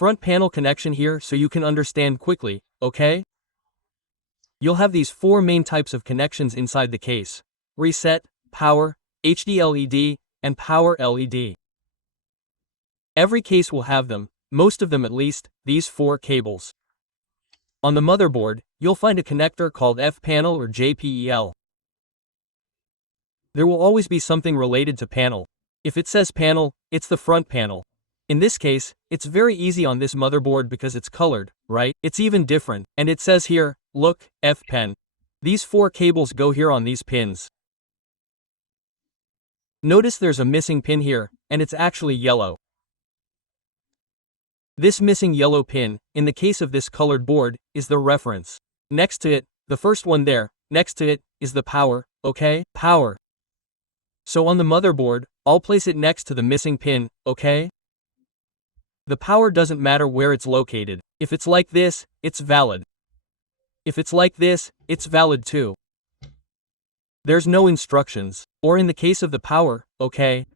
front panel connection here so you can understand quickly, okay? You'll have these 4 main types of connections inside the case: reset, power, HD LED, and power LED. Every case will have them, most of them at least, these 4 cables. On the motherboard, you'll find a connector called F-panel or JPEL. There will always be something related to panel. If it says panel, it's the front panel. In this case, it's very easy on this motherboard because it's colored, right? It's even different, and it says here, look, F-pen. These 4 cables go here on these pins. Notice there's a missing pin here, and it's actually yellow. This missing yellow pin, in the case of this colored board, is the reference. Next to it, the first one there, next to it, is the power, okay? Power. So on the motherboard, I'll place it next to the missing pin, okay? The power doesn't matter where it's located. If it's like this, it's valid. If it's like this, it's valid too. There's no instructions. Or in the case of the power, okay?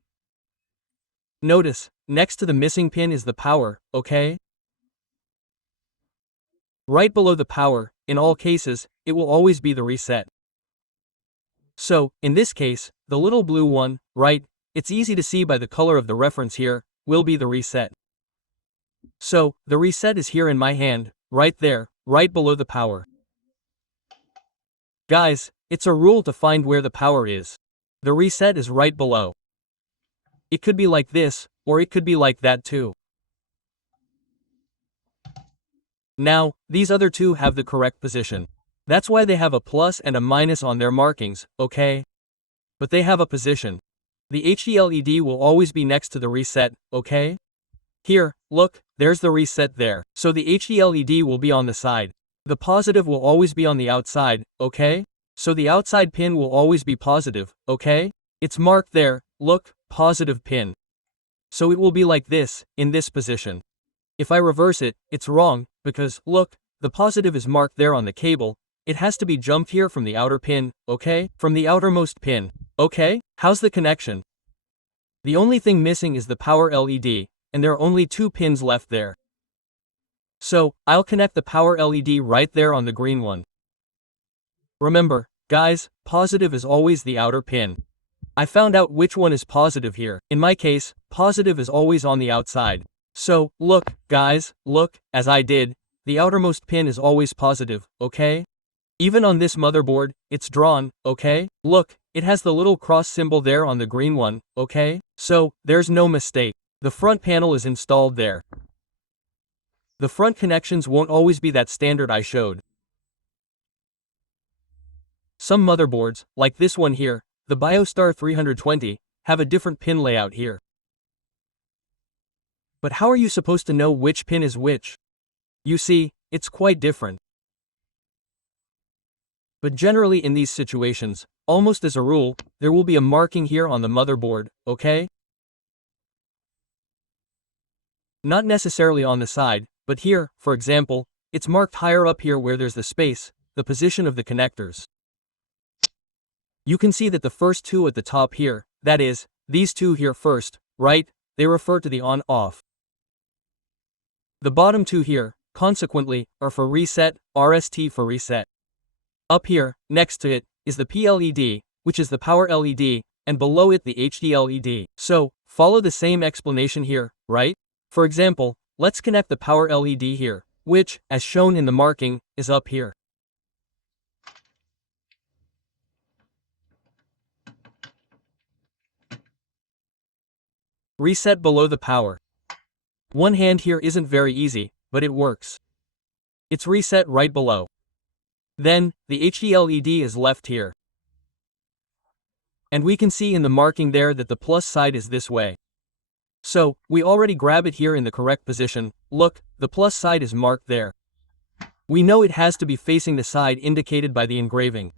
Notice, next to the missing pin is the power, okay? Right below the power, in all cases, it will always be the reset. So, in this case, the little blue one, right, it's easy to see by the color of the reference here, will be the reset. So, the reset is here in my hand, right there, right below the power. Guys, it's a rule to find where the power is. The reset is right below. It could be like this, or it could be like that too. Now, these other two have the correct position. That's why they have a plus and a minus on their markings, okay? But they have a position. The HD LED will always be next to the reset, okay? Here, look, there's the reset there. So the HD LED will be on the side. The positive will always be on the outside, okay? So the outside pin will always be positive, okay? It's marked there, look, positive pin. So it will be like this, in this position. If I reverse it, it's wrong, because, look, the positive is marked there on the cable. It has to be jumped here from the outer pin, okay? From the outermost pin, okay? How's the connection? The only thing missing is the power LED, and there are only 2 pins left there. So, I'll connect the power LED right there on the green one. Remember, guys, positive is always the outer pin. I found out which one is positive here. In my case, positive is always on the outside. So, look, guys, look, as I did, the outermost pin is always positive, okay? Even on this motherboard, it's drawn, okay? Look, it has the little cross symbol there on the green one, okay? So, there's no mistake. The front panel is installed there. The front connections won't always be that standard I showed. Some motherboards, like this one here, the BioStar 320, have a different pin layout here. But how are you supposed to know which pin is which? You see, it's quite different. But generally in these situations, almost as a rule, there will be a marking here on the motherboard, okay? Not necessarily on the side, but here, for example, it's marked higher up here where there's the space, the position of the connectors. You can see that the first 2 at the top here, that is, these 2 here first, right, they refer to the on-off. The bottom 2 here, consequently, are for reset, RST for reset. Up here, next to it, is the PLED, which is the power LED, and below it the HD LED. So, follow the same explanation here, right? For example, let's connect the power LED here, which, as shown in the marking, is up here. Reset below the power. One hand here isn't very easy, but it works. It's reset right below. Then, the HD LED is left here. And we can see in the marking there that the plus side is this way. So, we already grab it here in the correct position. Look, the plus side is marked there. We know it has to be facing the side indicated by the engraving.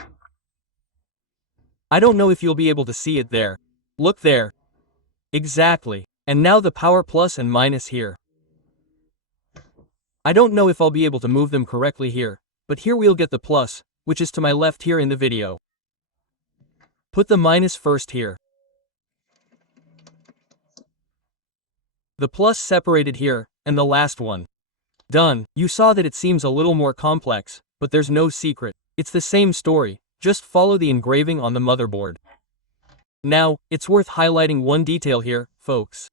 I don't know if you'll be able to see it there. Look there. Exactly. And now the power plus and minus here. I don't know if I'll be able to move them correctly here, but here we'll get the plus, which is to my left here in the video. Put the minus first here. The plus separated here, and the last one. Done. You saw that it seems a little more complex, but there's no secret. It's the same story, just follow the engraving on the motherboard. Now, it's worth highlighting one detail here, folks.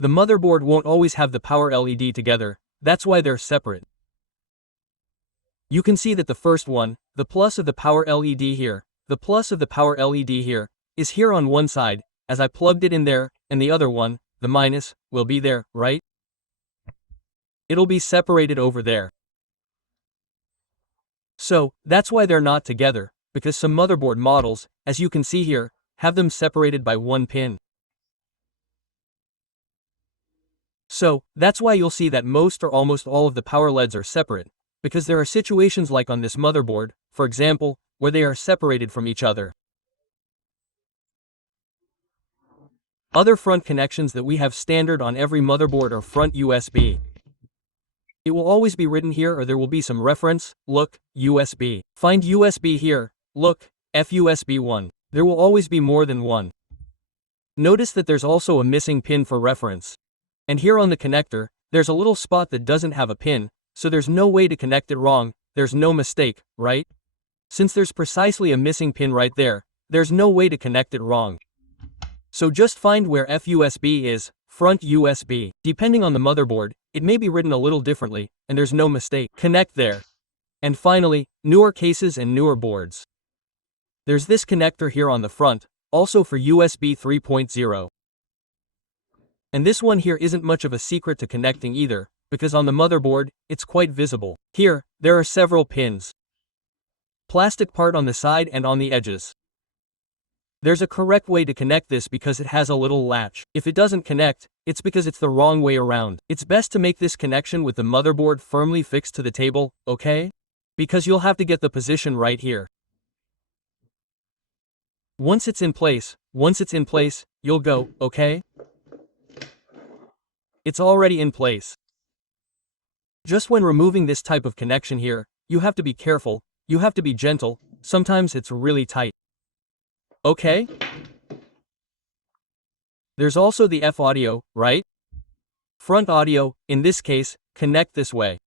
The motherboard won't always have the power LED together, that's why they're separate. You can see that the first one, the plus of the power LED here, the plus of the power LED here, is here on one side, as I plugged it in there, and the other one, the minus, will be there, right? It'll be separated over there. So, that's why they're not together, because some motherboard models, as you can see here, have them separated by one pin. So, that's why you'll see that most or almost all of the power LEDs are separate, because there are situations like on this motherboard, for example, where they are separated from each other. Other front connections that we have standard on every motherboard are front USB. It will always be written here or there will be some reference, look, USB. Find USB here, look, FUSB 1. There will always be more than one. Notice that there's also a missing pin for reference. And here on the connector, there's a little spot that doesn't have a pin, so there's no way to connect it wrong, there's no mistake, right? Since there's precisely a missing pin right there, there's no way to connect it wrong. So just find where FUSB is, front USB. Depending on the motherboard, it may be written a little differently, and there's no mistake. Connect there. And finally, newer cases and newer boards. There's this connector here on the front, also for USB 3.0. And this one here isn't much of a secret to connecting either, because on the motherboard, it's quite visible. Here, there are several pins. Plastic part on the side and on the edges. There's a correct way to connect this because it has a little latch. If it doesn't connect, it's because it's the wrong way around. It's best to make this connection with the motherboard firmly fixed to the table, okay? Because you'll have to get the position right here. Once it's in place, you'll go, okay? It's already in place. Just when removing this type of connection here, you have to be careful, you have to be gentle, sometimes it's really tight. Okay? There's also the F audio, right? Front audio, in this case, connect this way.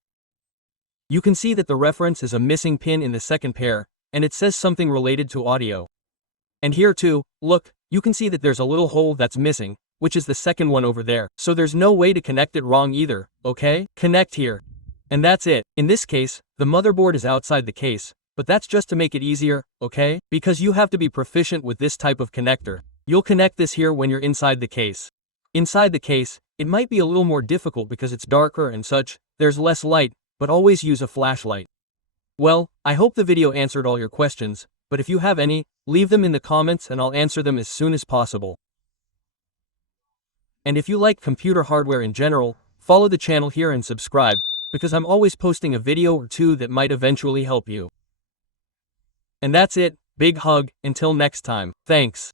You can see that the reference is a missing pin in the second pair, and it says something related to audio. And here too, look, you can see that there's a little hole that's missing, which is the second one over there. So there's no way to connect it wrong either, okay? Connect here. And that's it. In this case, the motherboard is outside the case, but that's just to make it easier, okay? Because you have to be proficient with this type of connector. You'll connect this here when you're inside the case. Inside the case, it might be a little more difficult because it's darker and such, there's less light, but always use a flashlight. Well, I hope the video answered all your questions, but if you have any, leave them in the comments and I'll answer them as soon as possible. And if you like computer hardware in general, follow the channel here and subscribe, because I'm always posting a video or two that might eventually help you. And that's it, big hug, until next time, thanks.